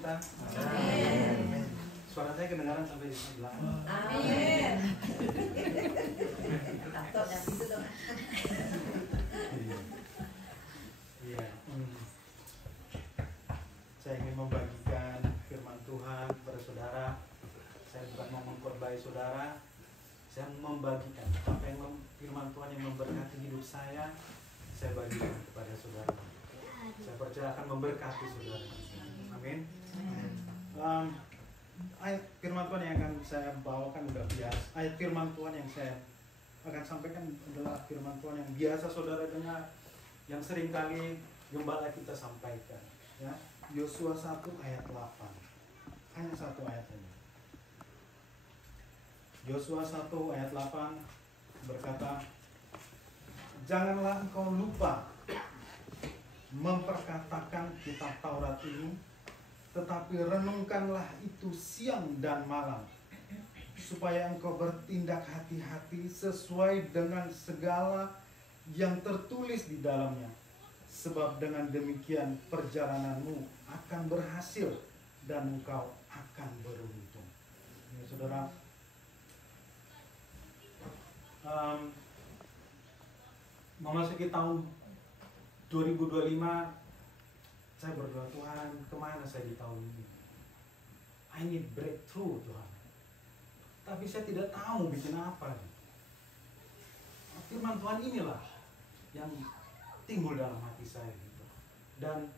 kita? Amin. Suara saya kedengaran sampai di sebelah. Amin. Takut yang itu dong. Iya. Saya ingin membagikan firman Tuhan kepada saudara. Saya bukan mau mengkhotbah saudara. Saya membagikan apa yang firman Tuhan yang memberkati hidup saya bagikan kepada saudara. Saya percaya akan memberkati saudara. Amin. Ayat firman Tuhan yang akan saya bawakan udah biasa. Ayat firman Tuhan yang saya akan sampaikan adalah firman Tuhan yang biasa saudara dengar, yang sering kali gembala kita sampaikan. Ya, Yosua 1 ayat 8. Hanya satu ayat ini. Yosua 1 ayat 8 berkata, janganlah engkau lupa memperkatakan kitab Taurat ini, tetapi renungkanlah itu siang dan malam, supaya engkau bertindak hati-hati sesuai dengan segala yang tertulis di dalamnya. Sebab dengan demikian perjalananmu akan berhasil dan engkau akan beruntung. Ya, saudara, memasuki tahun 2025, saya berdoa, Tuhan, kemana saya di tahun ini? I need breakthrough, Tuhan. Tapi saya tidak tahu bikin apa. Firman Tuhan inilah yang timbul dalam hati saya gitu. Dan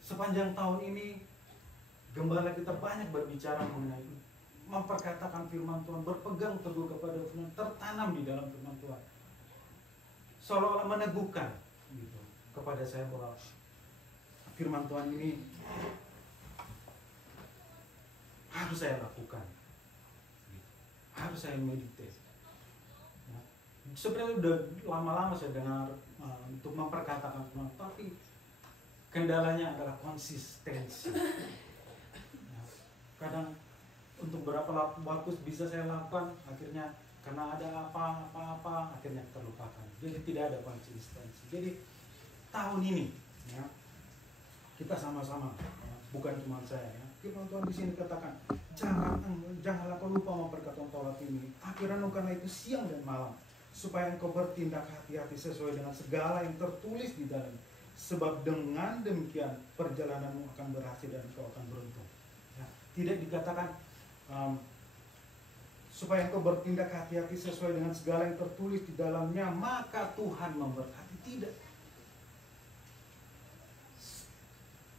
sepanjang tahun ini gembala kita banyak berbicara mengenai memperkatakan firman Tuhan, berpegang teguh kepada firman, tertanam di dalam firman Tuhan, seolah-olah meneguhkan gitu kepada saya bahwa firman Tuhan ini harus saya lakukan, gitu. Harus saya meditate. Ya. Sebenarnya udah lama-lama saya dengar untuk memperkatakan firman, tapi kendalanya adalah konsistensi. Ya. Kadang untuk berapa waktu bisa saya lakukan, akhirnya karena ada apa-apa akhirnya terlupakan. Jadi tidak ada konsistensi. Jadi tahun ini ya, kita sama-sama, ya, bukan cuma saya ya. Firman Tuhan di sini katakan, janganlah kau lupa memperkatakan Taurat ini, tapi renungkanlah itu siang dan malam, supaya engkau bertindak hati-hati sesuai dengan segala yang tertulis di dalam. Sebab dengan demikian perjalananmu akan berhasil dan engkau akan beruntung. Ya, tidak dikatakan supaya engkau bertindak hati-hati sesuai dengan segala yang tertulis di dalamnya, maka Tuhan memberkati. Tidak.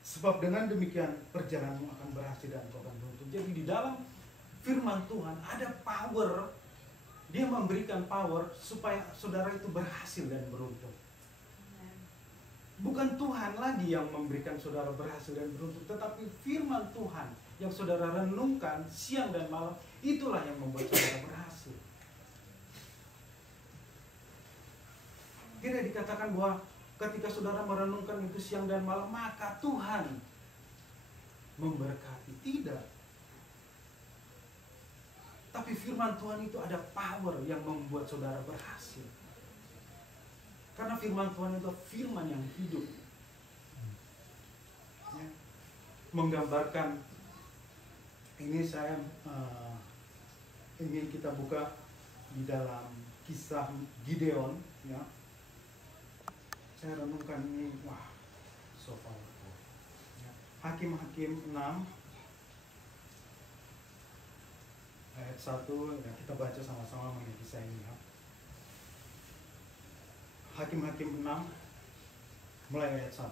Sebab dengan demikian perjalananmu akan berhasil dan engkau akan beruntung. Jadi di dalam firman Tuhan ada power. Dia memberikan power supaya saudara itu berhasil dan beruntung. Bukan Tuhan lagi yang memberikan saudara berhasil dan beruntung, tetapi firman Tuhan yang saudara renungkan siang dan malam, itulah yang membuat saudara berhasil. Tidak dikatakan bahwa ketika saudara merenungkan itu siang dan malam, maka Tuhan memberkati. Tidak. Tapi firman Tuhan itu ada power yang membuat saudara berhasil. Karena firman Tuhan itu firman yang hidup. Ya. Menggambarkan, ini saya ingin kita buka di dalam kisah Gideon. Ya. Saya renungkan ini, wah, so powerful. Ya. Hakim-Hakim 6 ayat 1, ya, kita baca sama-sama mengenai kisah ini. Ya. Hakim-Hakim 6 mulai ayat 1.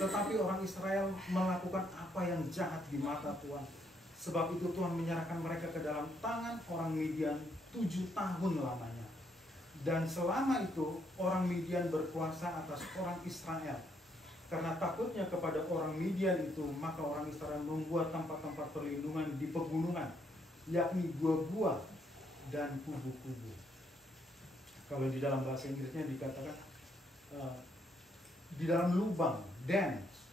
Tetapi orang Israel melakukan apa yang jahat di mata Tuhan. Sebab itu Tuhan menyerahkan mereka ke dalam tangan orang Midian 7 tahun lamanya. Dan selama itu orang Midian berkuasa atas orang Israel. Karena takutnya kepada orang Midian itu, maka orang Israel membuat tempat-tempat perlindungan di pegunungan, yakni gua-gua dan kubu-kubu. Kalau di dalam bahasa Inggrisnya dikatakan di dalam lubang, dens,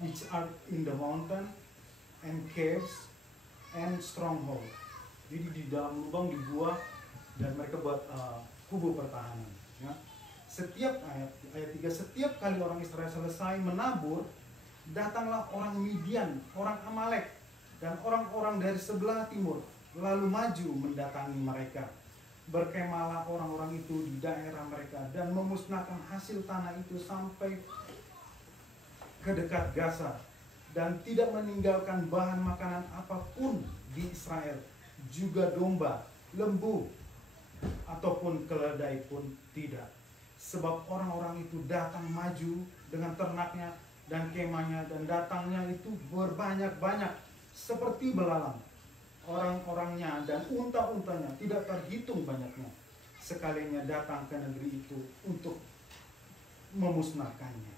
which are in the mountain and caves and stronghold. Jadi di dalam lubang, di gua, dan mereka buat kubu pertahanan. Ya. ayat 3, setiap kali orang Israel selesai menabur, datanglah orang Midian, orang Amalek, dan orang-orang dari sebelah timur, lalu maju mendatangi mereka. Berkemahlah orang-orang itu di daerah mereka dan memusnahkan hasil tanah itu sampai ke dekat Gaza, dan tidak meninggalkan bahan makanan apapun di Israel, juga domba, lembu, ataupun keledai pun tidak. Sebab orang-orang itu datang maju dengan ternaknya dan kemahnya, dan datangnya itu berbanyak-banyak seperti belalang. Orang-orangnya dan unta-untanya tidak terhitung banyaknya, sekalinya datang ke negeri itu untuk memusnahkannya.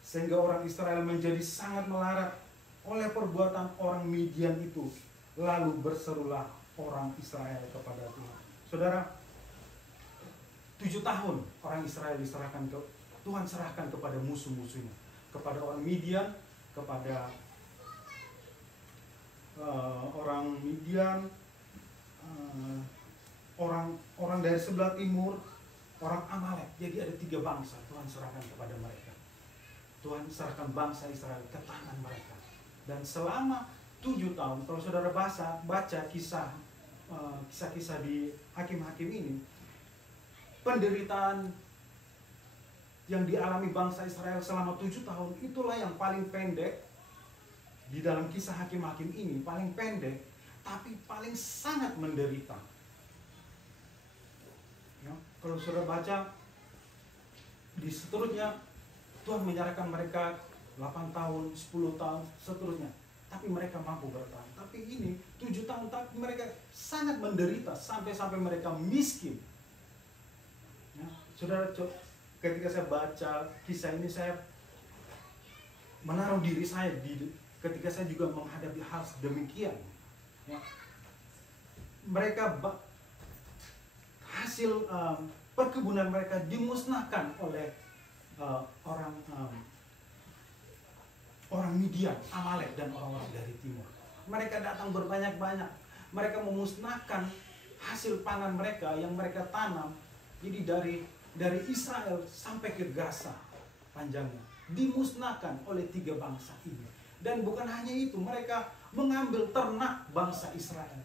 Sehingga orang Israel menjadi sangat melarat oleh perbuatan orang Midian itu. Lalu berserulah orang Israel kepada Tuhan. Saudara, 7 tahun orang Israel diserahkan ke Tuhan, serahkan kepada musuh-musuhnya, kepada orang Midian, kepada orang Midian, orang dari sebelah timur, orang Amalek. Jadi ada 3 bangsa Tuhan serahkan kepada mereka. Tuhan serahkan bangsa Israel ke tangan mereka. Dan selama 7 tahun, kalau saudara baca kisah-kisah di Hakim-Hakim ini, penderitaan yang dialami bangsa Israel selama 7 tahun itulah yang paling pendek di dalam kisah Hakim-Hakim ini, paling pendek tapi paling sangat menderita. Ya, kalau saudara baca di seterusnya, Tuhan menyerahkan mereka 8 tahun, 10 tahun, seterusnya. Tapi mereka mampu bertahan. Tapi ini 7 tahun, tapi mereka sangat menderita sampai mereka miskin. Ya, saudara, ketika saya baca kisah ini, saya menaruh diri saya ketika saya juga menghadapi hal demikian. Ya. Mereka hasil perkebunan mereka dimusnahkan oleh orang Midian, Amalek, dan orang-orang dari timur. Mereka datang berbanyak-banyak. Mereka memusnahkan hasil panen mereka yang mereka tanam. Jadi dari Israel sampai ke Gaza panjangnya dimusnahkan oleh 3 bangsa ini. Dan bukan hanya itu, mereka mengambil ternak bangsa Israel.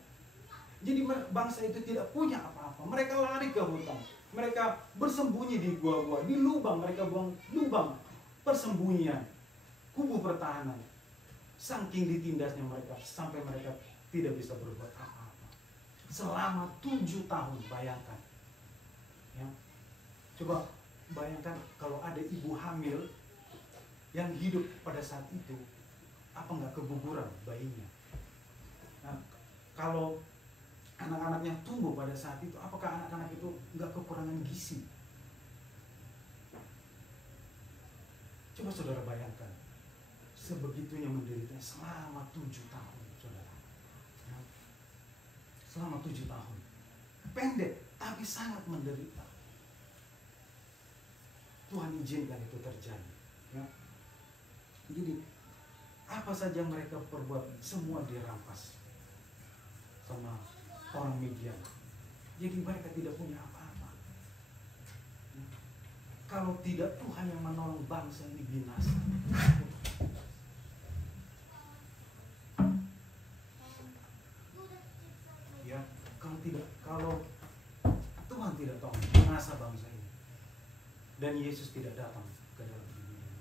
Jadi bangsa itu tidak punya apa-apa. Mereka lari ke hutan. Mereka bersembunyi di gua-gua, di lubang. Mereka buang lubang persembunyian, kubu pertahanan. Saking ditindasnya mereka, sampai mereka tidak bisa berbuat apa-apa. Selama 7 tahun, bayangkan. Ya. Coba bayangkan kalau ada ibu hamil yang hidup pada saat itu, apa nggak keguguran bayinya? Nah, kalau anak-anaknya tumbuh pada saat itu, apakah anak-anak itu nggak kekurangan gizi? Coba saudara bayangkan, sebegitunya menderita selama 7 tahun, saudara. Ya. Selama 7 tahun, pendek tapi sangat menderita. Tuhan izinkan itu terjadi. Ya. Jadi apa saja mereka perbuat, semua dirampas sama orang Midian. Jadi mereka tidak punya apa-apa. Kalau tidak Tuhan yang menolong, bangsa ini binasa. Ya, kalau Tuhan tidak tolong, binasa bangsa ini. Dan Yesus tidak datang ke dalam dunia ini.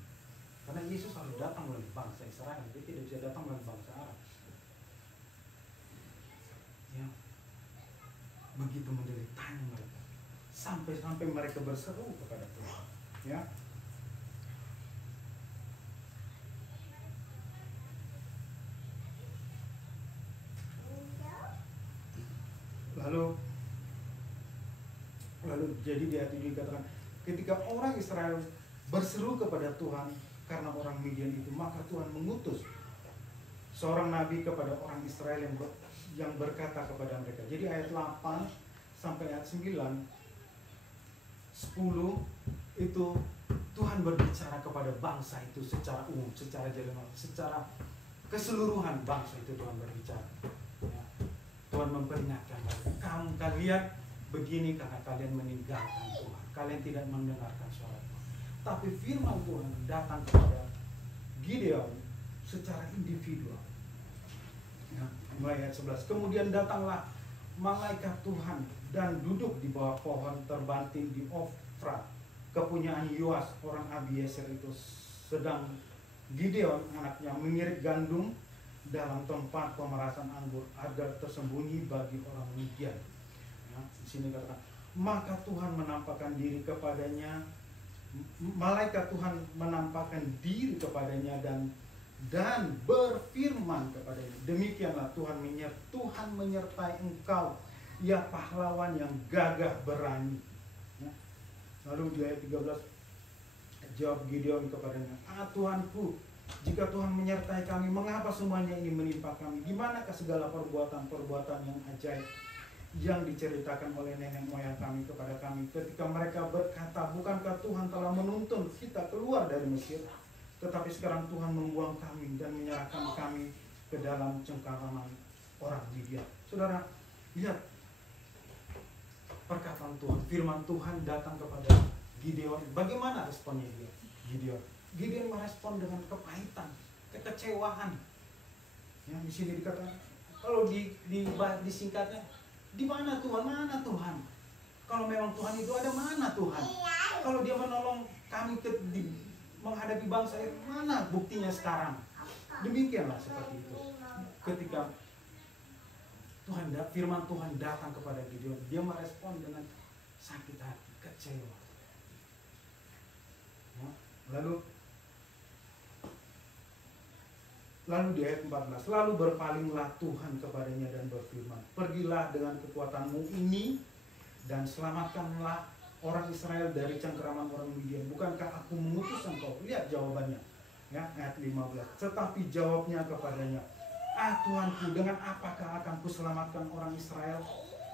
Karena Yesus harus datang melalui bangsa Israel, dia tidak bisa datang melalui bangsa Arab. Ya, begitu menderitanya mereka, sampai mereka berseru kepada Tuhan. Ya, lalu jadi di ayat ini dikatakan, ketika orang Israel berseru kepada Tuhan karena orang Midian itu, maka Tuhan mengutus seorang nabi kepada orang Israel yang berkata kepada mereka. Jadi ayat 8 sampai ayat 9, 10 itu Tuhan berbicara kepada bangsa itu secara umum, secara general, secara keseluruhan bangsa itu Tuhan berbicara. Ya. Tuhan memperingatkan mereka, kalian begini karena kalian meninggalkan Tuhan, kalian tidak mendengarkan suara Tuhan. Tapi firman Tuhan datang kepada Gideon secara individual. Ya, mulai ayat 11. Kemudian datanglah malaikat Tuhan dan duduk di bawah pohon terbanting di Ofra, kepunyaan Yoas orang Abiezer itu. Sedang Gideon anaknya mengirit gandum dalam tempat pemerasan anggur agar tersembunyi bagi orang Midian. Ya, di sini katakan, maka Tuhan menampakkan diri kepadanya, malaikat Tuhan menampakkan diri kepadanya dan berfirman kepadanya, demikianlah Tuhan menyertai engkau, ya pahlawan yang gagah berani. Ya. Lalu di ayat 13, jawab Gideon kepadanya, Tuhanku, jika Tuhan menyertai kami, mengapa semuanya ini menimpa kami? Di manakah segala perbuatan-perbuatan yang ajaib yang diceritakan oleh nenek moyang kami kepada kami ketika mereka berkata, bukankah Tuhan telah menuntun kita keluar dari Mesir? Tetapi sekarang Tuhan membuang kami dan menyerahkan kami ke dalam cengkeraman orang Midian. Saudara, lihat perkataan Tuhan, firman Tuhan datang kepada Gideon. Bagaimana responnya dia? Gideon merespon dengan kepahitan, kekecewaan. Ya, di sini dikatakan, kalau disingkatnya, di mana Tuhan? Mana Tuhan? Kalau memang Tuhan itu ada, mana Tuhan? Kalau dia menolong kami menghadapi bangsa itu, mana buktinya sekarang? Demikianlah seperti itu. Ketika firman Tuhan datang kepada Gideon, dia merespon dengan sakit hati, kecewa. Ya, Lalu di ayat 14, lalu berpalinglah Tuhan kepadanya dan berfirman, pergilah dengan kekuatanmu ini dan selamatkanlah orang Israel dari cengkeraman orang Midian. Bukankah aku mengutus engkau? Lihat jawabannya, ya, ayat 15. Tetapi jawabnya kepadanya, Tuhanku, dengan apakah akan kuselamatkan orang Israel?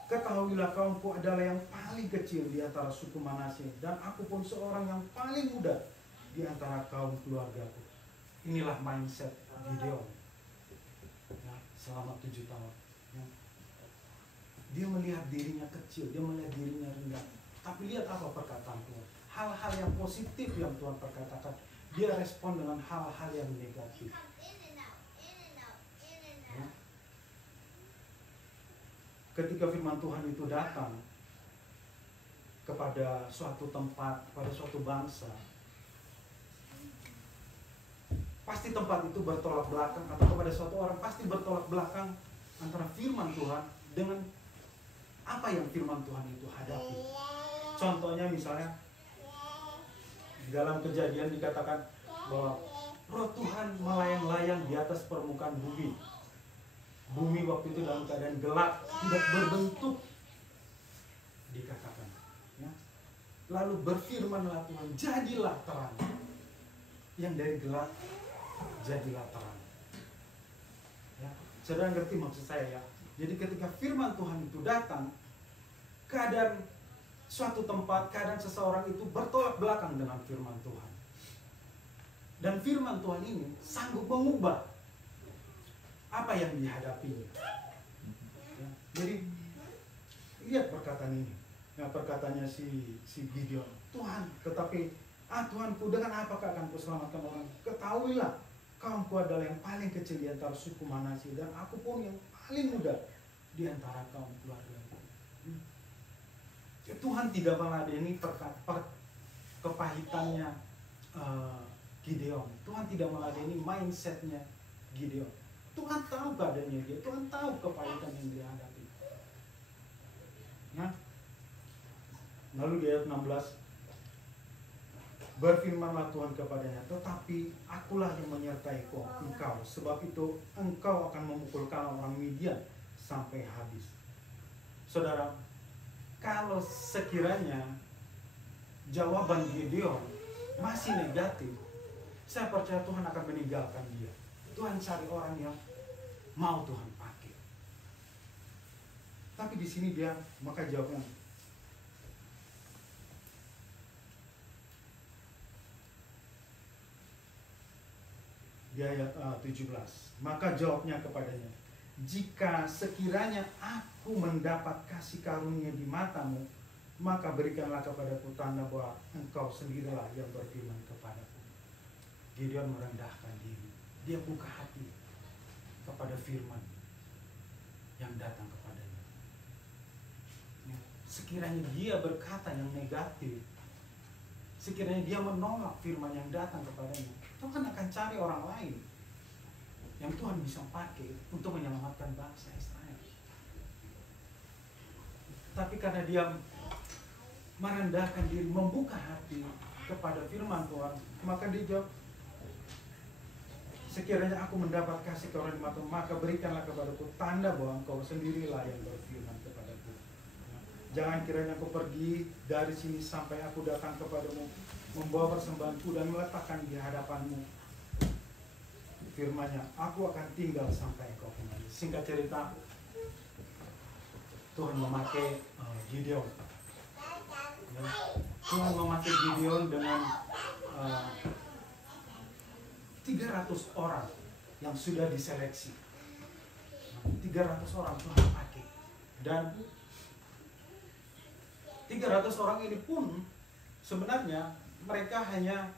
Ketahuilah kaumku adalah yang paling kecil di antara suku Manasye, dan aku pun seorang yang paling muda di antara kaum keluargaku. Inilah mindset Gideon, ya, selama 7 tahun. Ya. Dia melihat dirinya kecil, dia melihat dirinya rendah. Tapi lihat apa perkataan Tuhan. Hal-hal yang positif yang Tuhan perkatakan, dia respon dengan hal-hal yang negatif. Ya. Ketika firman Tuhan itu datang kepada suatu tempat, pada suatu bangsa, pasti tempat itu bertolak belakang, atau kepada suatu orang pasti bertolak belakang antara firman Tuhan dengan apa yang firman Tuhan itu hadapi. Contohnya misalnya di dalam Kejadian dikatakan bahwa roh Tuhan melayang-layang di atas permukaan bumi. Bumi waktu itu dalam keadaan gelap, tidak berbentuk, dikatakan. Ya. Lalu berfirmanlah Tuhan, jadilah terang. Yang dari gelap jadilah terang. Ya, saudara ngerti maksud saya ya? Jadi ketika firman Tuhan itu datang, keadaan suatu tempat, keadaan seseorang itu bertolak belakang dengan firman Tuhan. Dan firman Tuhan ini sanggup mengubah apa yang dihadapinya. Ya, jadi lihat perkataan ini. Ya, perkataannya si Gideon, Tuhan, tetapi Tuhanku, dengan apakah akan kuselamatkan orang? Ketahuilah, kaumku adalah yang paling kecil di antara suku Manasye, dan aku pun yang paling muda di antara kaum keluarga. Ya, Tuhan tidak meladeni kepahitannya Gideon. Tuhan tidak meladeni mindsetnya Gideon. Tuhan tahu keadaannya dia. Tuhan tahu kepahitan yang dia hadapi. Ya. Lalu di ayat 16, berfirmanlah Tuhan kepadanya, tetapi akulah yang menyertai engkau, sebab itu engkau akan memukulkan orang Midian sampai habis. Saudara, kalau sekiranya jawaban Gideon masih negatif, saya percaya Tuhan akan meninggalkan dia. Tuhan cari orang yang mau Tuhan pakai. Tapi di sini dia maka jawabnya, di ayat 17, maka jawabnya kepadanya, jika sekiranya aku mendapat kasih karunia di matamu, maka berikanlah kepadaku tanda bahwa engkau sendirilah yang berfirman kepadaku. Gideon merendahkan diri, dia buka hati kepada firman yang datang kepadanya. Sekiranya dia berkata yang negatif, sekiranya dia menolak firman yang datang kepadanya, Tuhan akan cari orang lain yang Tuhan bisa pakai untuk menyelamatkan bangsa Israel. Tapi karena dia merendahkan diri, membuka hati kepada firman Tuhan, maka dia jawab, sekiranya aku mendapat kasih karunia di matamu, maka berikanlah kepadaku tanda bahwa engkau sendirilah yang berfirman kepadaku. Jangan kiranya aku pergi dari sini sampai aku datang kepadamu, membawa persembahanku dan meletakkan di hadapanmu. Firman-Nya, aku akan tinggal sampai engkau kembali. Singkat cerita, Tuhan memakai Gideon. Tuhan memakai Gideon dengan 300 orang yang sudah diseleksi. 300 orang Tuhan pakai. Dan 300 orang ini pun sebenarnya mereka hanya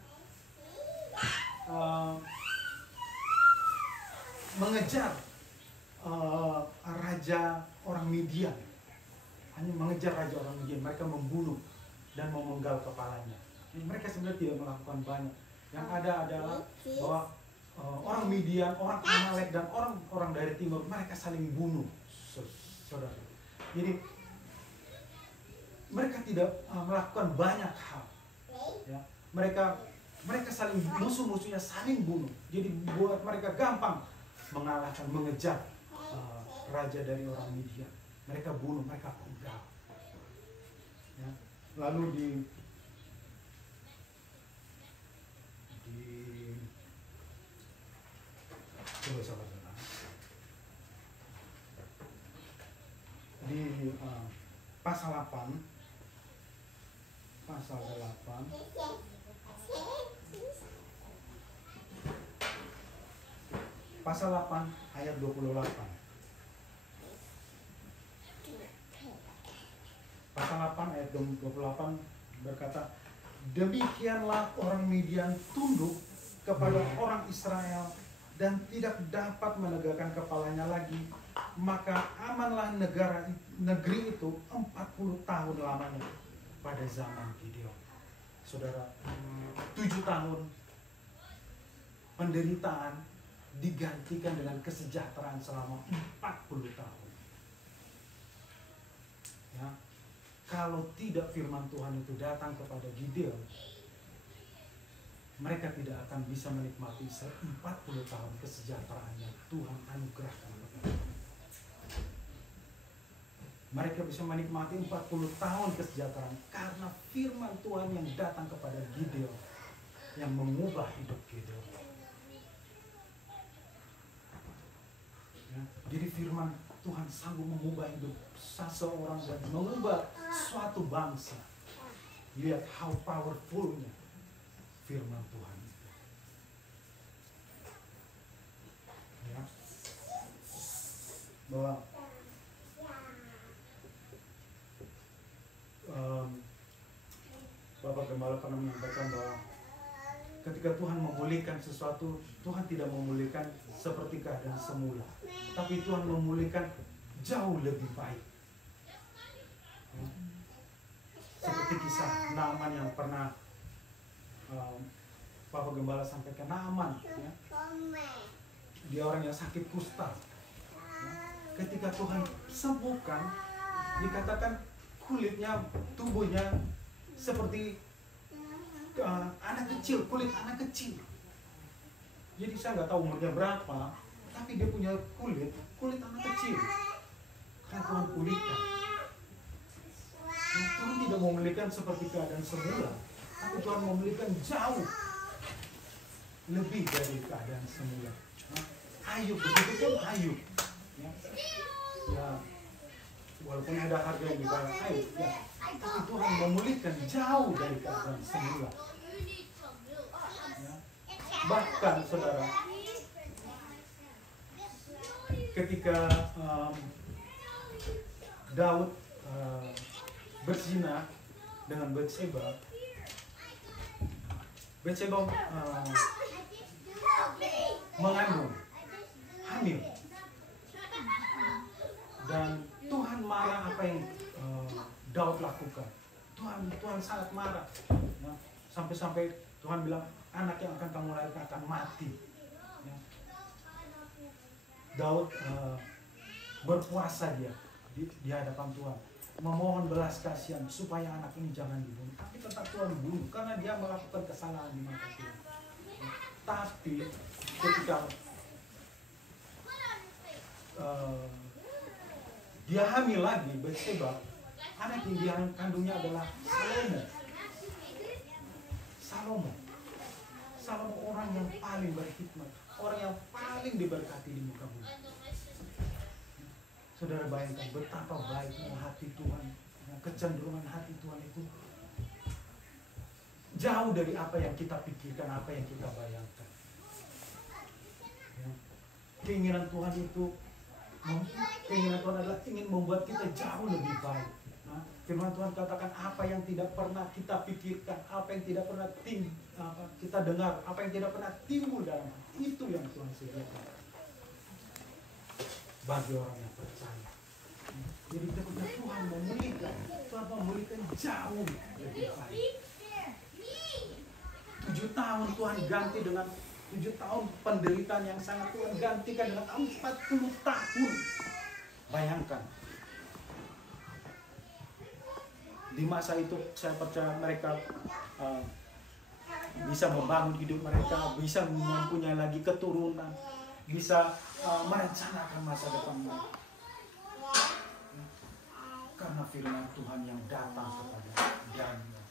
mengejar raja orang Midian. Hanya mengejar raja orang Midian. Mereka membunuh dan memenggal kepalanya. Mereka sebenarnya tidak melakukan banyak. Yang ada adalah bahwa orang Midian, orang Amalek, dan orang-orang dari timur, mereka saling bunuh, saudara. Jadi mereka tidak melakukan banyak hal. Ya. Mereka saling musuh-musuhnya saling bunuh. Jadi buat mereka gampang mengalahkan, mengejar raja dari orang Midian. Mereka bunuh, mereka penggal. Ya. Lalu coba saudara, di pasal 8 ayat 28. Pasal 8 ayat 28 berkata, demikianlah orang Midian tunduk kepada orang Israel dan tidak dapat menegakkan kepalanya lagi, maka amanlah negeri itu 40 tahun lamanya pada zaman Gideon. Saudara, 7 tahun penderitaan digantikan dengan kesejahteraan selama 40 tahun. Ya, kalau tidak firman Tuhan itu datang kepada Gideon, mereka tidak akan bisa menikmati 40 tahun kesejahteraan yang Tuhan anugerahkan kepada mereka. Mereka bisa menikmati 40 tahun kesejahteraan karena firman Tuhan yang datang kepada Gideon, yang mengubah hidup Gideon. Ya, jadi firman Tuhan sanggup mengubah hidup seseorang dan mengubah suatu bangsa. Lihat how powerfulnya firman Tuhan. Ya. Bahwa Bapak Gembala pernah menyampaikan bahwa ketika Tuhan memulihkan sesuatu, Tuhan tidak memulihkan seperti keadaan semula, tapi Tuhan memulihkan jauh lebih baik. Ya. Seperti kisah Naaman yang pernah Bapak Gembala sampaikan. Naaman, ya, dia orang yang sakit kusta. Ya. Ketika Tuhan sembuhkan, dikatakan kulitnya, tubuhnya seperti anak kecil, kulit anak kecil. Jadi saya nggak tahu umurnya berapa, tapi dia punya kulit anak kecil. Karena Tuhan pulihkan. Nah, Tuhan tidak memulihkan seperti keadaan semula, tapi Tuhan memulihkan jauh lebih dari keadaan semula. Nah, Ayub, begitu pun Ayub. Ya, walaupun ada harga yang dibayar Ayub, ya, tapi Tuhan memulihkan jauh dari keadaan semula. Ya. Bahkan saudara, ketika Daud berzina dengan Batseba, mengandung, hamil, dan Tuhan marah apa yang Daud lakukan. Tuhan sangat marah, ya. Sampai Tuhan bilang anak yang akan kamu lahirkan akan mati. Ya. Daud berpuasa dia di hadapan Tuhan, memohon belas kasihan supaya anak ini jangan dibunuh, tapi tetap Tuhan bunuh karena dia melakukan kesalahan di mata Tuhan. Tapi ketika dia hamil lagi, Batseba, anak yang dia kandungnya adalah Salomo, orang yang paling berhikmat, orang yang paling diberkati di muka bumi. Saudara bayangkan betapa baiknya hati Tuhan, kecenderungan hati Tuhan itu jauh dari apa yang kita pikirkan, apa yang kita bayangkan. Ya. Keinginan Tuhan adalah ingin membuat kita jauh lebih baik. Nah, firman Tuhan katakan apa yang tidak pernah kita pikirkan, apa yang tidak pernah kita dengar, apa yang tidak pernah timbul dalam hati, itu yang Tuhan sediakan bagi orang yang percaya. Jadi ketika Tuhan memulihkan jauh lebih baik. 7 tahun Tuhan ganti dengan 7 tahun penderitaan yang sangat, Tuhan gantikan dengan 40 tahun. Bayangkan. Di masa itu saya percaya mereka bisa membangun hidup mereka, bisa mempunyai lagi keturunan, bisa merencanakan masa depan mereka. Karena firman Tuhan yang datang kepada Daniel.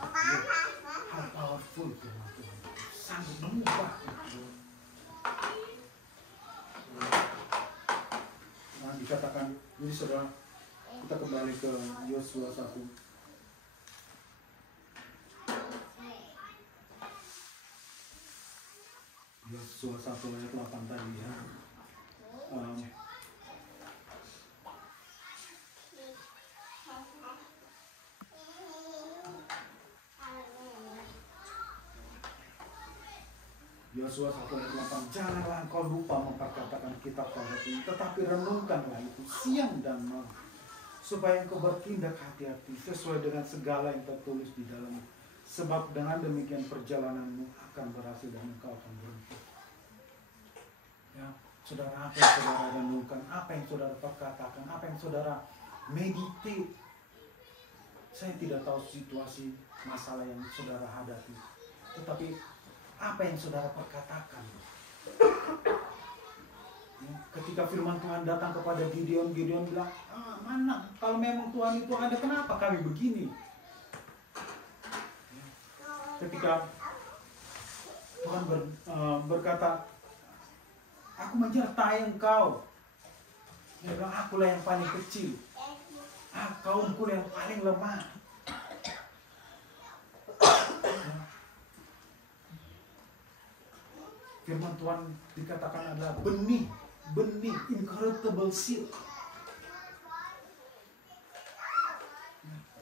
How powerful firman Tuhan, sanggup mengubah itu. Nah, dikatakan ini saudara, kita kembali ke Yosua 1. Yosua 1 ayat 8 tadi ya. Yosua 1 ayat 8, janganlah engkau lupa memperkatakan kitab Taurat ini, tetapi renungkanlah itu siang dan malam, supaya engkau bertindak hati-hati sesuai dengan segala yang tertulis di dalamnya. Sebab dengan demikian perjalananmu akan berhasil dan engkau akan beruntung. Ya, saudara, apa yang saudara renungkan, apa yang saudara perkatakan, apa yang saudara meditate. Saya tidak tahu situasi masalah yang saudara hadapi, tetapi apa yang saudara perkatakan. Ya, ketika firman Tuhan datang kepada Gideon bilang, mana kalau memang Tuhan itu ada, kenapa kami begini? Ya, ketika Tuhan berkata, aku menyertai engkau. Dia bilang, akulah yang paling kecil, kaumku yang paling lemah. Firman Tuhan dikatakan adalah benih, incorruptible seed.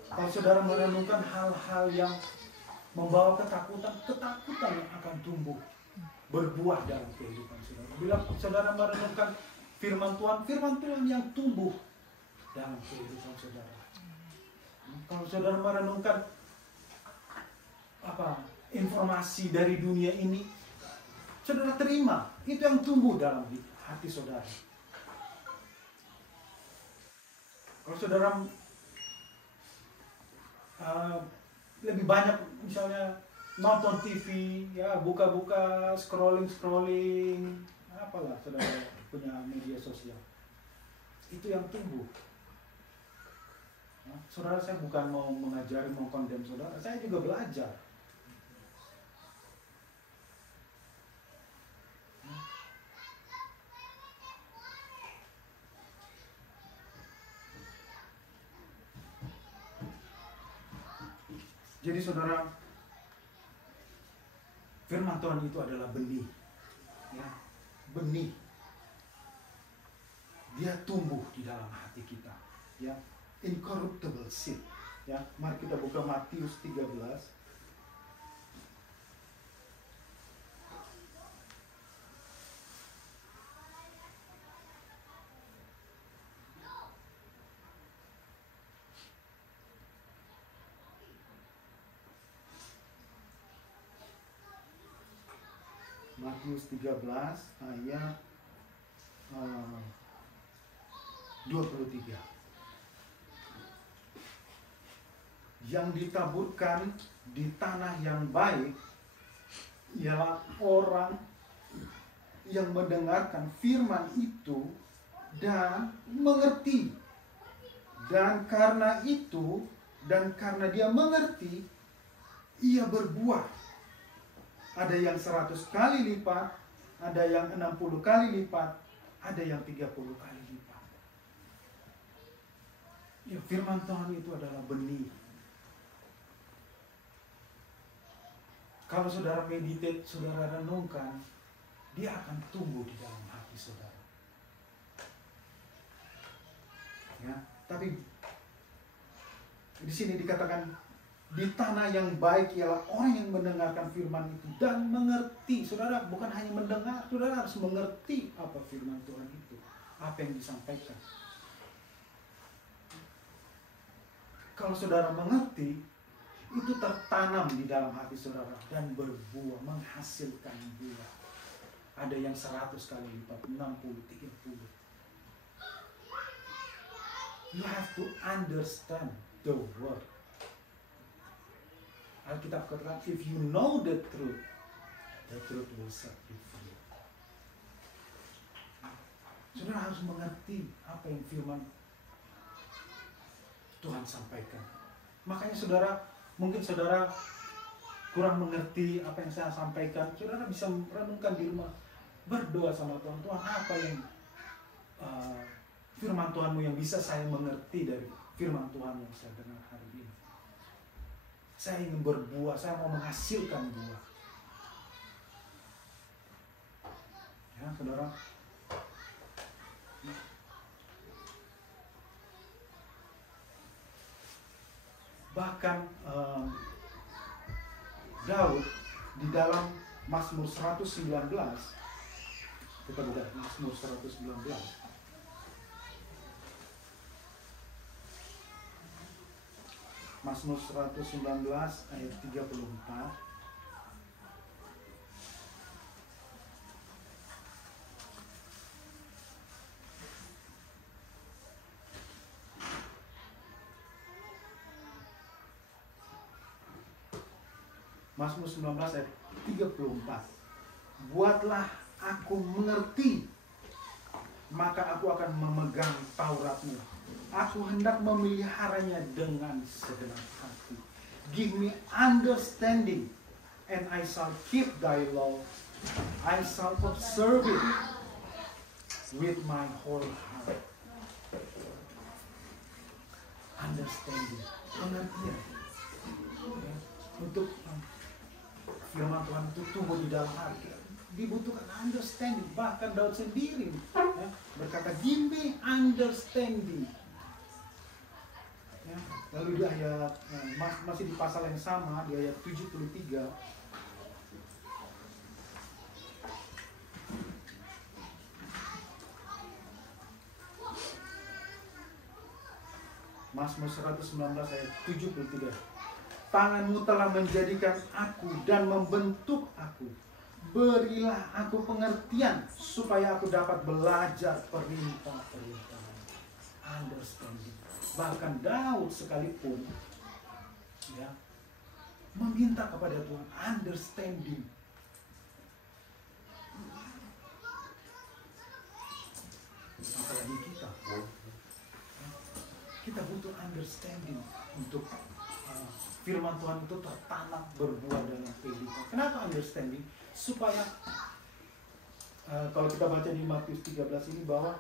Kalau saudara merenungkan hal-hal yang membawa ketakutan yang akan tumbuh, berbuah dalam kehidupan saudara. Bila saudara merenungkan firman Tuhan yang tumbuh dalam kehidupan saudara. Kalau saudara merenungkan informasi dari dunia ini, saudara terima, itu yang tumbuh dalam hati saudara. Kalau saudara lebih banyak misalnya nonton TV, ya buka-buka, scrolling, apalah saudara punya media sosial, itu yang tumbuh. Nah, saudara, saya bukan mau mengajari, mau kondem saudara, saya juga belajar. Jadi saudara, firman Tuhan itu adalah benih, ya, benih. dia tumbuh di dalam hati kita, ya. Incorruptible seed, ya. Mari kita buka Matius 13. Matius 13 ayat 23. Yang ditaburkan di tanah yang baik ialah orang yang mendengarkan firman itu dan mengerti. Dan karena itu, dan karena dia mengerti, ia berbuah. Ada yang 100 kali lipat, ada yang 60 kali lipat, ada yang 30 kali lipat. Ya, firman Tuhan itu adalah benih. Kalau saudara meditate, saudara renungkan, dia akan tumbuh di dalam hati saudara. Ya, tapi di sini dikatakan di tanah yang baik ialah orang yang mendengarkan firman itu dan mengerti. Saudara bukan hanya mendengar, saudara harus mengerti apa firman Tuhan itu, apa yang disampaikan. Kalau saudara mengerti, itu tertanam di dalam hati saudara dan berbuah, menghasilkan buah. Ada yang 100 kali lipat, 60, 30. You have to understand the word. Alkitab katakan, if you know the truth will set you free. Saudara harus mengerti apa yang firman Tuhan sampaikan. Makanya mungkin saudara kurang mengerti apa yang saya sampaikan. Saudara bisa merenungkan di rumah, berdoa sama Tuhan. Tuhan, apa yang firman Tuhanmu yang bisa saya mengerti dari firman Tuhan yang saya dengar hari ini. Saya ingin berbuah, saya mau menghasilkan buah. Ya, saudara. Bahkan Daud di dalam Mazmur 119, kita buka Mazmur 119. Mazmur 119 ayat 34. Mazmur 19 ayat 34. Buatlah aku mengerti, maka aku akan memegang Tauratmu. Aku hendak memeliharanya dengan segenap hati. Give me understanding, and I shall keep thy law. I shall observe it with my whole heart. Understanding, pengertian. Untuk firman Tuhan itu tumbuh di dalam hati, dibutuhkan understanding. Bahkan Daud sendiri berkata, give me understanding. Ya, lalu di ayat masih di pasal yang sama, di ayat 73, Mazmur 119 ayat 73. Tanganmu telah menjadikan aku dan membentuk aku. Berilah aku pengertian supaya aku dapat belajar perintah-perintah. Understanding. Bahkan Daud sekalipun ya meminta kepada Tuhan understanding. Apalagi kita butuh understanding untuk firman Tuhan itu tertanam berbuah dalam kehidupan. Kenapa understanding? Supaya kalau kita baca di Matius 13 ini bahwa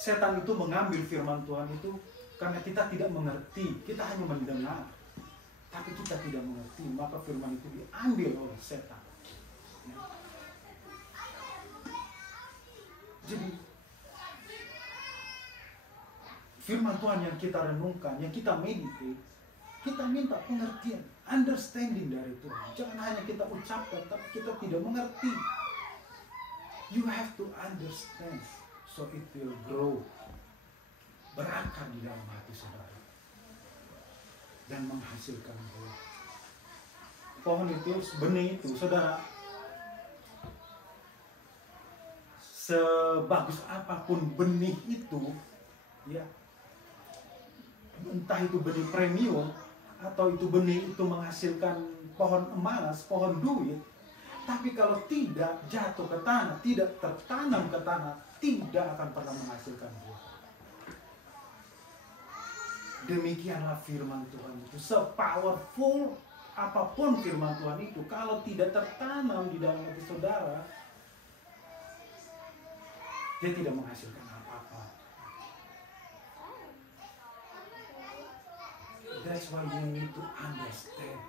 setan itu mengambil firman Tuhan itu karena kita tidak mengerti, kita hanya mendengar, tapi kita tidak mengerti, maka firman itu diambil oleh setan. Ya. Jadi firman Tuhan yang kita renungkan, yang kita meditate, kita minta pengertian, understanding dari Tuhan. Jangan hanya kita ucapkan, tapi kita tidak mengerti. You have to understand, so it will grow, berakar di dalam hati saudara, dan menghasilkan buah. Pohon itu, benih itu, saudara, sebagus apapun benih itu, ya, entah itu benih premium atau itu benih itu menghasilkan pohon emas, pohon duit, tapi kalau tidak jatuh ke tanah, tidak tertanam ke tanah, tidak akan pernah menghasilkan buah. Demikianlah firman Tuhan itu, se-powerful apapun firman Tuhan itu, kalau tidak tertanam di dalam hati saudara, dia tidak menghasilkan apa-apa. That's why you need to understand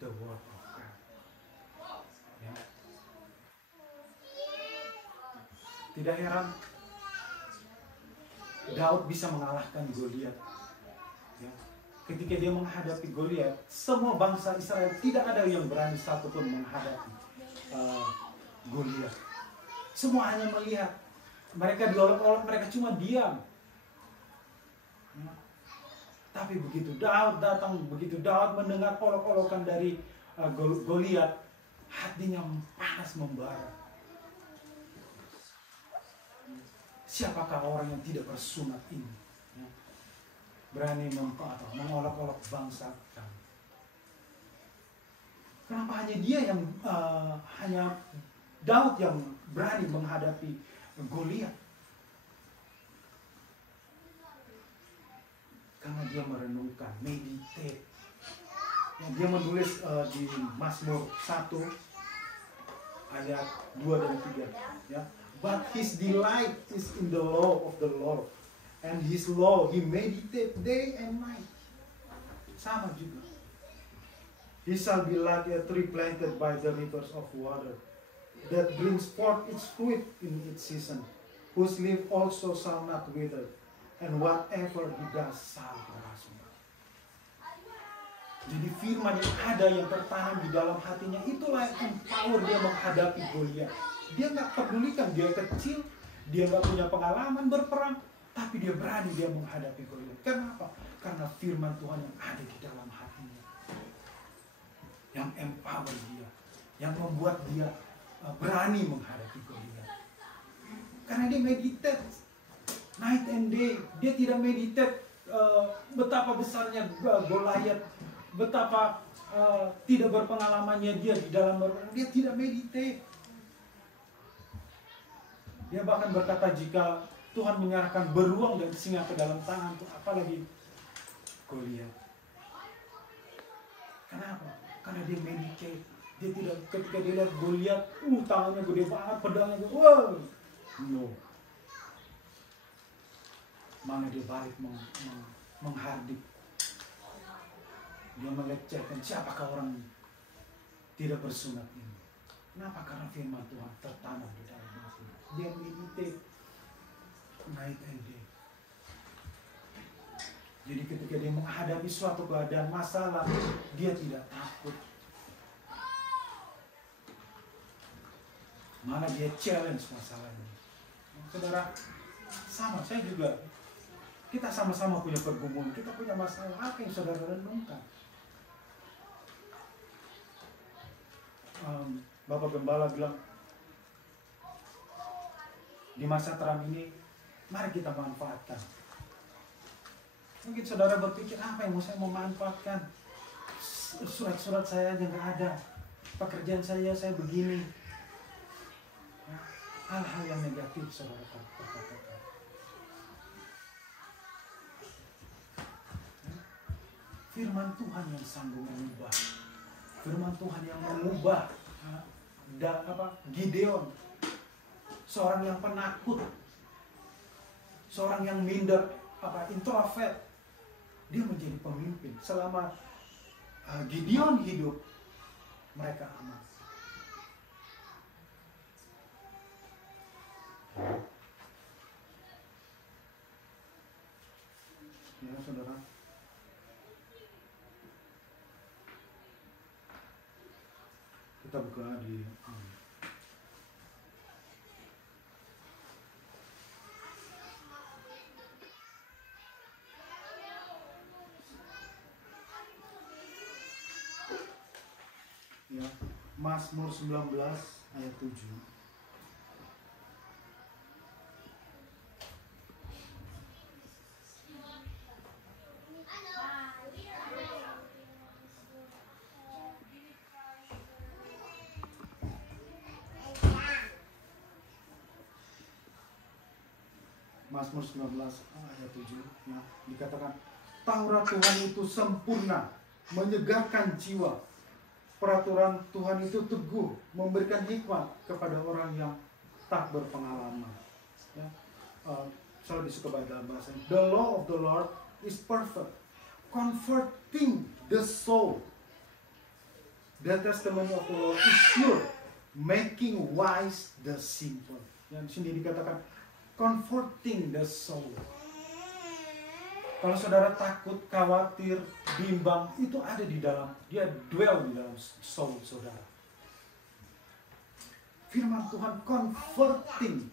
the word of God. Ya. Tidak heran Daud bisa mengalahkan Goliat. Ya. Ketika dia menghadapi Goliat, semua bangsa Israel tidak ada yang berani satupun menghadapi Goliat. Semua hanya melihat. Mereka diolok-olok, mereka cuma diam. Ya. Tapi begitu Daud datang, begitu Daud mendengar olok-olokan dari Goliat, hatinya panas membara. Siapakah orang yang tidak bersunat ini? Ya. Berani mengolok-olok bangsa kami. Kenapa hanya dia yang hanya Daud yang berani menghadapi Goliat? Karena dia merenungkan, meditate. Ya, dia menulis di Mazmur 1 ayat 2 dan 3. Ya. But his delight is in the law of the Lord, and his law he meditate day and night. Sama juga. He shall be like a tree planted by the rivers of water, that brings forth its fruit in its season, whose leaf also shall not wither, and whatever he does shall prosper. Jadi firman yang ada yang tertanam di dalam hatinya, itulah yang empower dia menghadapi Goliat. Dia nggak pedulikan dia kecil, dia nggak punya pengalaman berperang, tapi dia berani dia menghadapi Goliat. Kenapa? Karena firman Tuhan yang ada di dalam hatinya, yang empower dia, yang membuat dia berani menghadapi Goliat. Karena dia meditate night and day. Dia tidak meditate betapa besarnya Goliat, betapa tidak berpengalamannya dia di dalam berperang. Dia tidak meditate. Dia bahkan berkata, jika Tuhan menyerahkan beruang dan singa ke dalam tangan, apalagi Goliat. Kenapa? Karena dia meditate. Dia tidak, ketika dia lihat Goliat, tangannya gede banget, pedangnya gede, wow, no. Mana dia balik menghardik. Dia melecehkan, siapakah orang tidak bersunat ini? Kenapa? Karena firman Tuhan tertanam di dalam hati. Dia meditate night and day. Jadi ketika dia menghadapi suatu keadaan masalah, dia tidak takut. Malah dia challenge masalahnya. Saudara, sama, saya juga. Kita sama-sama punya pergumulan, kita punya masalah. Apa yang saudara renungkan? Bapak Gembala bilang, di masa terang ini, mari kita manfaatkan. Mungkin saudara berpikir, apa yang saya mau manfaatkan? Surat-surat saya aja nggak ada. Pekerjaan saya begini. Hal-hal yang negatif saudara katakan. Firman Tuhan yang sanggup mengubah. Firman Tuhan yang mengubah Gideon, seorang yang penakut, seorang yang minder, introvert, dia menjadi pemimpin. Selama Gideon hidup, mereka aman. kita buka di ya, Mazmur 19 ayat 7. Mazmur 19 ayat 7 ya, dikatakan Taurat Tuhan itu sempurna, menyegarkan jiwa. Peraturan Tuhan itu teguh, memberikan hikmat kepada orang yang tak berpengalaman. Ya. Saya lebih suka dalam bahasa ini. The law of the Lord is perfect, comforting the soul. The testimony of the Lord is sure, making wise the simple. Yang di sini dikatakan comforting the soul. Kalau saudara takut, khawatir, bimbang, itu ada di dalam, dia dwell di dalam soul saudara. Firman Tuhan comforting.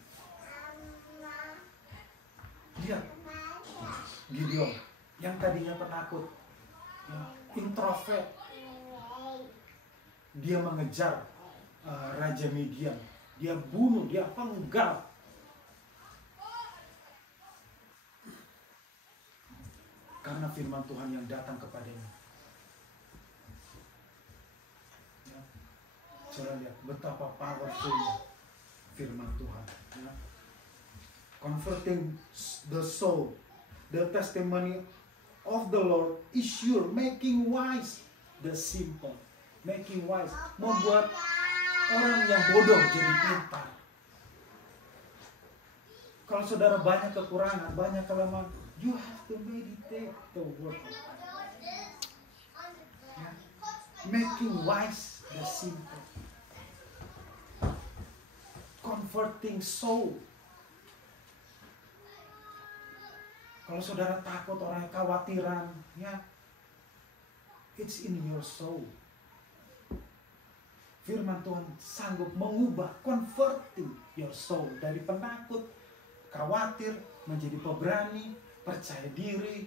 Dia Gideon yang tadinya penakut, ya, introvert, dia mengejar Raja Midian, dia bunuh, dia penggal. Karena firman Tuhan yang datang kepadanya. Ya. Saudara lihat betapa powerfulnya firman Tuhan. Ya. Comforting the soul. The testimony of the Lord is sure, making wise the simple. Making wise, membuat orang yang bodoh jadi pintar. Kalau saudara banyak kekurangan, banyak kelemahan, you have to meditate the word of God. Ya. Making wise the simple. Comforting soul. Kalau saudara takut, orang yang khawatiran, ya, it's in your soul. Firman Tuhan sanggup mengubah, converting your soul dari penakut, khawatir menjadi pemberani, percaya diri.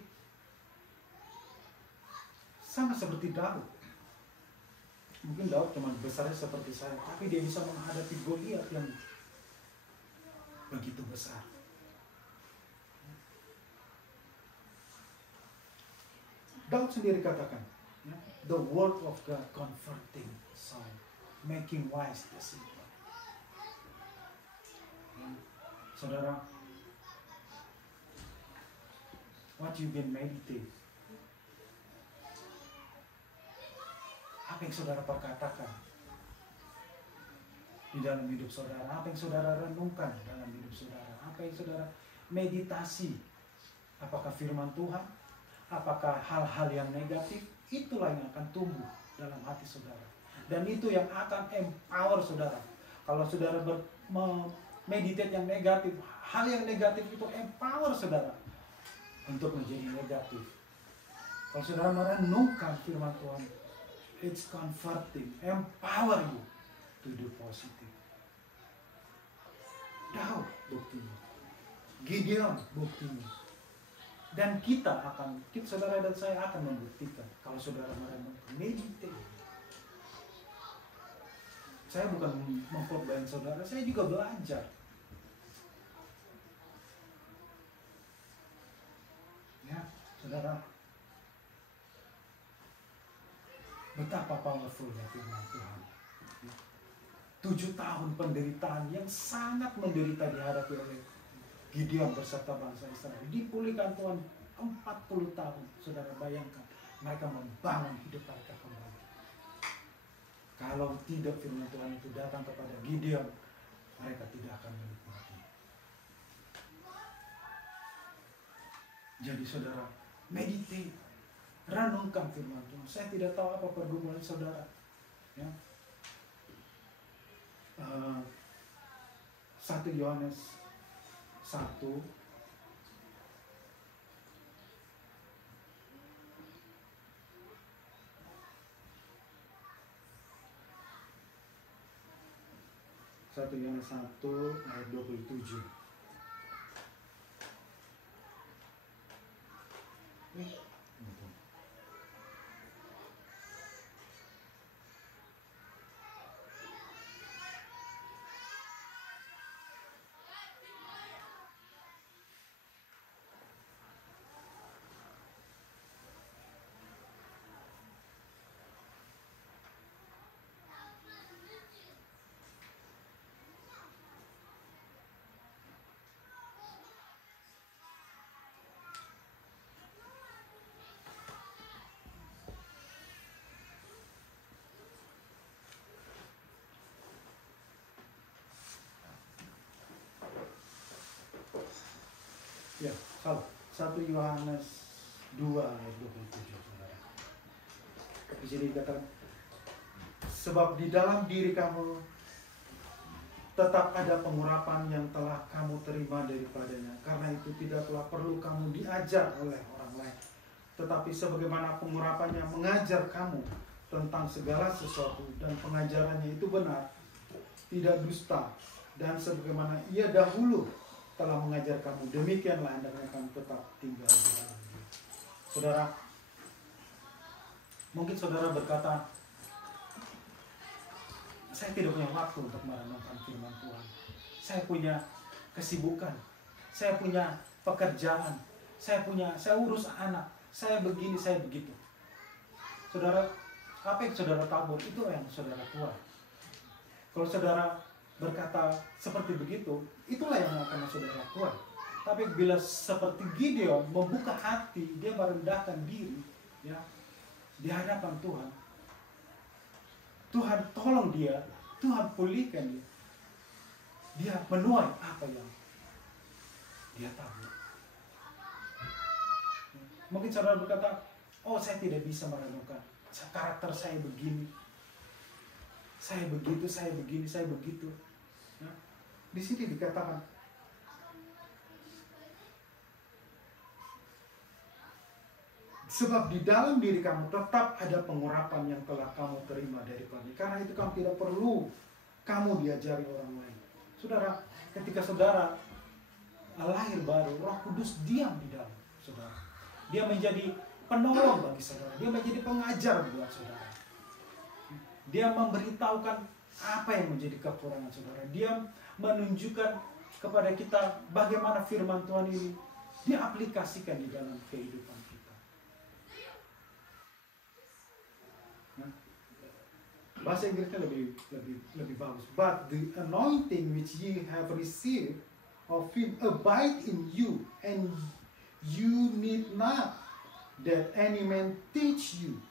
Sama seperti Daud. Mungkin Daud cuma besarnya seperti saya, tapi dia bisa menghadapi Goliat yang begitu besar. Daud sendiri katakan, the word of God comforting soul, making wise the simple. Saudara, what you been meditate? Apa yang saudara perkatakan di dalam hidup saudara? Apa yang saudara renungkan dalam hidup saudara? Apa yang saudara meditasi? Apakah firman Tuhan? Apakah hal-hal yang negatif? Itulah yang akan tumbuh dalam hati saudara. Dan itu yang akan empower saudara. Kalau saudara meditate yang negatif, hal yang negatif itu empower saudara untuk menjadi negatif. Kalau saudara merenungkan firman Tuhan, it's comforting, empower you to do positive. Daud buktinya, Gideon buktinya, dan kita, saudara dan saya akan membuktikan kalau saudara merenungkan, meditate. Saya bukan mengkhotbahin saudara, saya juga belajar. Ya, saudara, betapa powerfulnya firman Tuhan. 7 tahun penderitaan yang sangat menderita dihadapi oleh Gideon beserta bangsa Israel. Dipulihkan Tuhan 40 tahun. Saudara bayangkan, mereka membangun hidup mereka kembali. Kalau tidak firman Tuhan itu datang kepada Gideon, mereka tidak akan menikmati. Jadi saudara, meditate, renungkan firman Tuhan. Saya tidak tahu apa pergumulan saudara. Ya. 1 Yohanes 1 1 1 Yohanes 1 ayat 27. Ya, salah. 1 Yohanes 2 ayat 27, saudara. Di sini dikatakan, sebab di dalam diri kamu tetap ada pengurapan yang telah kamu terima daripadanya. Karena itu tidaklah perlu kamu diajar oleh orang lain. Tetapi sebagaimana pengurapannya mengajar kamu tentang segala sesuatu dan pengajarannya itu benar, tidak dusta, dan sebagaimana ia dahulu telah mengajar kamu, demikianlah hendaknya kamu tetap tinggal di dalam dia. Saudara, mungkin saudara berkata, saya tidak punya waktu untuk merenungkan firman Tuhan. Saya punya kesibukan, saya punya pekerjaan, saya urus anak, saya begini, saya begitu. Saudara, apa yang saudara tabur itu yang saudara tuai. Kalau saudara berkata seperti begitu, itulah yang akan saudara tuai. Tapi bila seperti Gideon membuka hati, dia merendahkan diri, ya, di hadapan Tuhan, Tuhan tolong dia, Tuhan pulihkan dia. Dia menuai apa yang dia tabur. Mungkin saudara berkata, oh saya tidak bisa merenungkan, karakter saya begini, saya begitu, saya begini, saya begitu. Nah, di sini dikatakan, sebab di dalam diri kamu tetap ada pengurapan yang telah kamu terima daripada. Karena itu kamu tidak perlu kamu diajari orang lain. Saudara, ketika saudara lahir baru, Roh Kudus diam di dalam saudara. Dia menjadi penolong bagi saudara. Dia menjadi pengajar buat saudara. Dia memberitahukan apa yang menjadi kekurangan saudara. Dia menunjukkan kepada kita bagaimana firman Tuhan ini diaplikasikan di dalam kehidupan kita. Nah, bahasa Inggrisnya lebih bagus. But the anointing which ye have received of him abide in you, and you need not that any man teach you,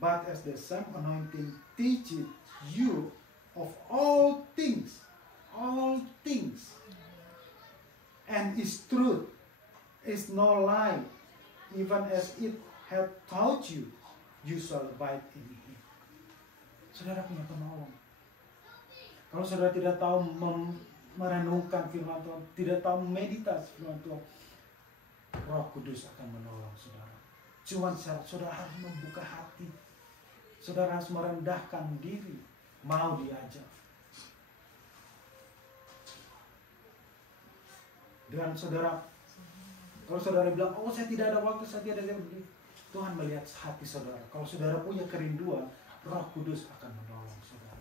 but as the same anointing teacheth you of all things, and is truth, is no lie, even as it hath taught you, you shall abide in him. Saudara punya penolong. Kalau saudara tidak tahu merenungkan firman Tuhan, tidak tahu meditasi firman Tuhan, Roh Kudus akan menolong saudara. Cuma saudara harus membuka hati, saudara harus merendahkan diri, mau diajak. Dan saudara, kalau saudara bilang, oh saya tidak ada waktu, saya tidak ada waktu, Tuhan melihat hati saudara. Kalau saudara punya kerinduan, Roh Kudus akan menolong saudara.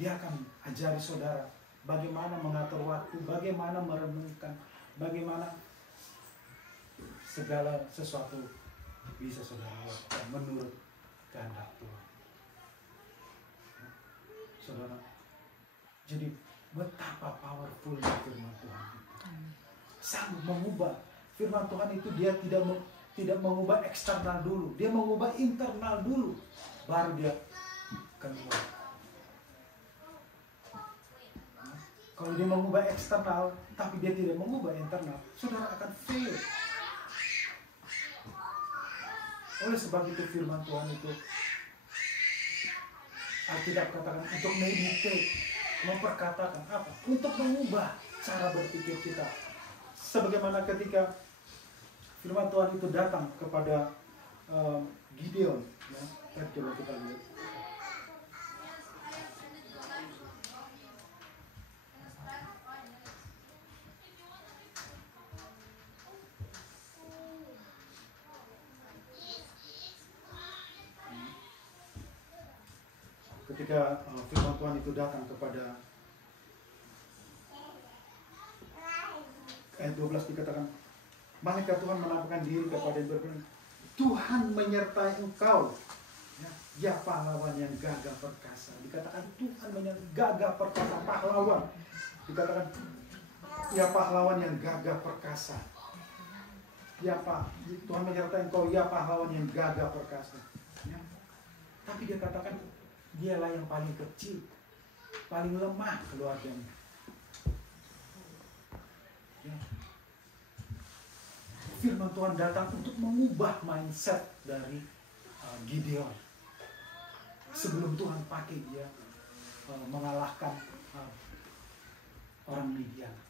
Dia akan ajari saudara bagaimana mengatur waktu, bagaimana merenungkan, bagaimana segala sesuatu bisa saudara lakukan menurut kehendak Tuhan. Saudara, jadi betapa powerfulnya firman Tuhan itu. Sanggup mengubah. Firman Tuhan itu dia tidak mengubah eksternal dulu, dia mengubah internal dulu, baru dia keluar. Kalau dia mengubah eksternal, tapi dia tidak mengubah internal, saudara akan fail. Oleh sebab itu firman Tuhan itu, Alkitab katakan untuk meditate, memperkatakan apa? Untuk mengubah cara berpikir kita. Sebagaimana ketika firman Tuhan itu datang kepada Gideon, ya, coba kita lihat. ketika firman Tuhan itu datang kepada ayat 12 dikatakan, malaikat Tuhan menampakkan diri kepada yang berfirman, Tuhan menyertai engkau, ya pahlawan yang gagah perkasa. Dikatakan Tuhan menyertai gagah perkasa, pahlawan. Dikatakan ya pahlawan yang gagah perkasa. Ya Pak, Tuhan menyertai engkau, ya pahlawan yang gagah perkasa. Ya. Tapi dia katakan dialah yang paling kecil, paling lemah keluarganya. Ya. Firman Tuhan datang untuk mengubah mindset dari Gideon. Sebelum Tuhan pakai dia mengalahkan orang Midian.